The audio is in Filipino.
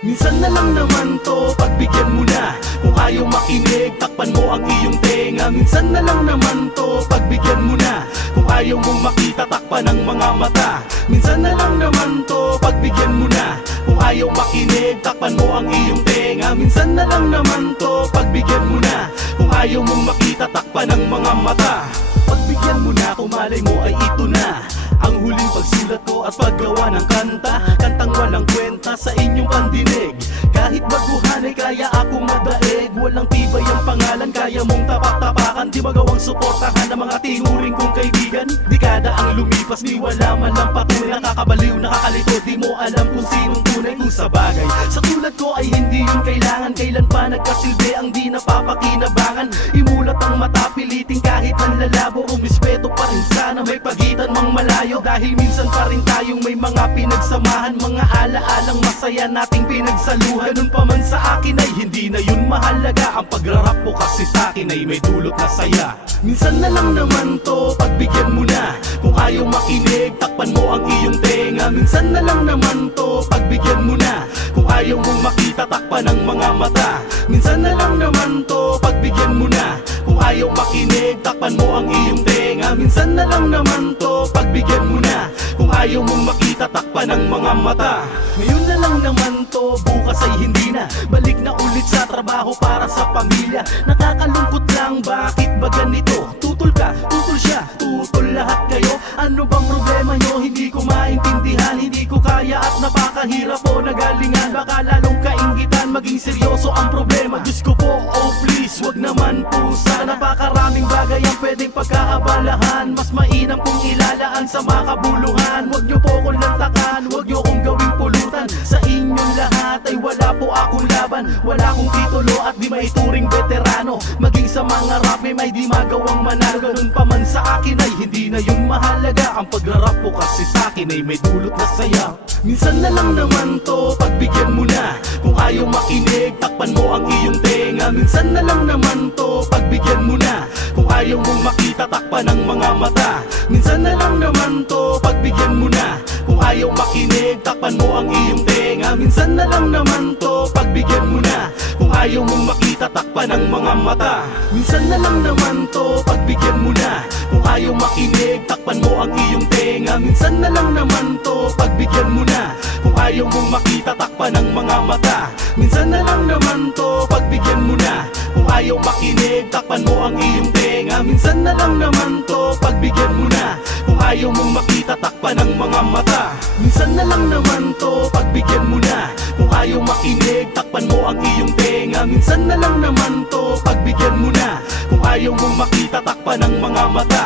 Minsan na lang naman to, pagbigyan mo na. Kung ayaw makinig, takpan mo ang iyong tenga. Minsan na lang naman to, pagbigyan mo na. Kung ayaw mong makita, takpan ang mga mata. Minsan na lang naman to, pagbigyan mo na. Kung ayaw makinig, takpan mo ang iyong tenga. Minsan na lang naman to, pagbigyan mo na. Kung ayaw mong makita, takpan ang mga mata. Pagbigyan mo na, kung malay mo ay ito na ang huling pagsulat ko at paggawa ng kanta. Kantang walang kwenta sa inyong pandinig. Kahit baguhan ay kaya akong madaig. Walang tibay ang pangalan, kaya mong tapak-tapakan. Di magawang suportahan ng mga tinuring kong kaibigan. Dekada ang lumipas, di wala man lang patunay. Nakakabaliw, nakakalito, di mo alam kung sinong tunay. Kung sa bagay, sa tulad ko ay hindi yun kailangan. Kailan pa nagkasilbi ang di napapakinabangan. Imulat ang mata, piliting kahit nanlalabo. Umispeto pa rin sana, may pagitan mang malayo. Dahil minsan pa rin tayong may mga pinagsamahan. Mga ala-alang masaya nating pinagsaluhan. Ganun pa man sa akin ay hindi na yun mahalaga. Ang pagrarap mo kasi sa akin ay may dulot na saya. Minsan na lang naman to, pagbigyan mo na. Kung ayaw makinig, takpan mo ang iyong tenga. Minsan na lang naman to, pagbigyan mo na. Kung ayaw mong makita, takpan ang mga mata. Minsan na lang naman to, pagbigyan mo na. Kung ayaw makinig, takpan mo ang iyong tenga. Minsan na lang naman to, pagbigyan mo na. Kung ayaw mong makita, takpan ang mga mata. Ngayon na lang naman to, bukas ay hindi na. Balik na ulit sa trabaho para sa pamilya. Nakakalungkot lang, bakit ba ganito? Tutol ka, tutol siya, tutol lahat kayo. Ano bang problema nyo? Hindi ko maintindihan. Hindi ko kaya at napakahirap po nagalingan. Baka lalong kainggitan, maging seryoso ang problema. Diyos ko po, oh please, wag naman po sana. Napakaraming bagay ang pwedeng pagkaabalahan. Mas mainam kung ilalaan sa makabuluhan. Wag nyo po kong lantakan, wag nyo kong gawing pulutan. Sa inyong lahat ay wala po akong laban. Wala akong titulo at di maituring veterano. Maging sa mga rap may di magawang manalo. Ganun pa man sa akin ay hindi na yun mahalaga. Ang pagrarap po kasi sa akin ay may dulot na saya. Minsan na lang naman to, pagbigyan mo na. Kung ayaw makinig, takpan mo ang iyong tenga. Minsan na lang naman to, pagbigyan mo na. Kung ayaw mong makita, takpan ang mga mata. Minsan na lang naman to, pagbigyan mo na. Kung ayaw makinig, takpan mo ang iyong tenga. Minsan na lang naman to, pagbigyan mo na. Kung ayaw mong makita, takpan ang mga mata. Minsan na lang naman to, pagbigyan mo na. Kung ayaw makinig, takpan mo ang iyong tenga. Minsan na lang naman to, pagbigyan mo na. Kung ayaw mong makita, takpan ang mga mata. Minsan na lang naman to, pagbigyan mo na. Kung ayaw makinig, takpan mo ang iyong tenga. Minsan na lang naman to, pagbigyan mo na. Kung ayaw mong makita, takpan ang mga mata. Minsan na lang naman to, pagbigyan mo na. Kung ayaw makinig, takpan mo ang iyong tenga. Minsan na lang naman to, pagbigyan mo na. Kung ayaw mong makita, takpan ang mga mata.